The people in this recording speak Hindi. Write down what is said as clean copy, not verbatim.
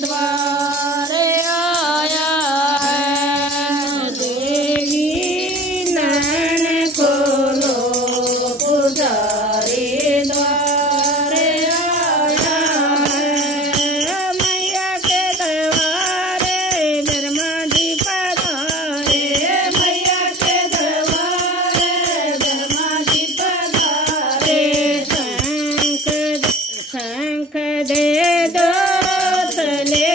द्वार आया है। देवी नैन खोलो पुजारी द्वार आया है। मैया के दरबारे ब्रह्मा जी पधारे, मैया के दरबारे ब्रह्मा जी पधारे। शंख दे दो तले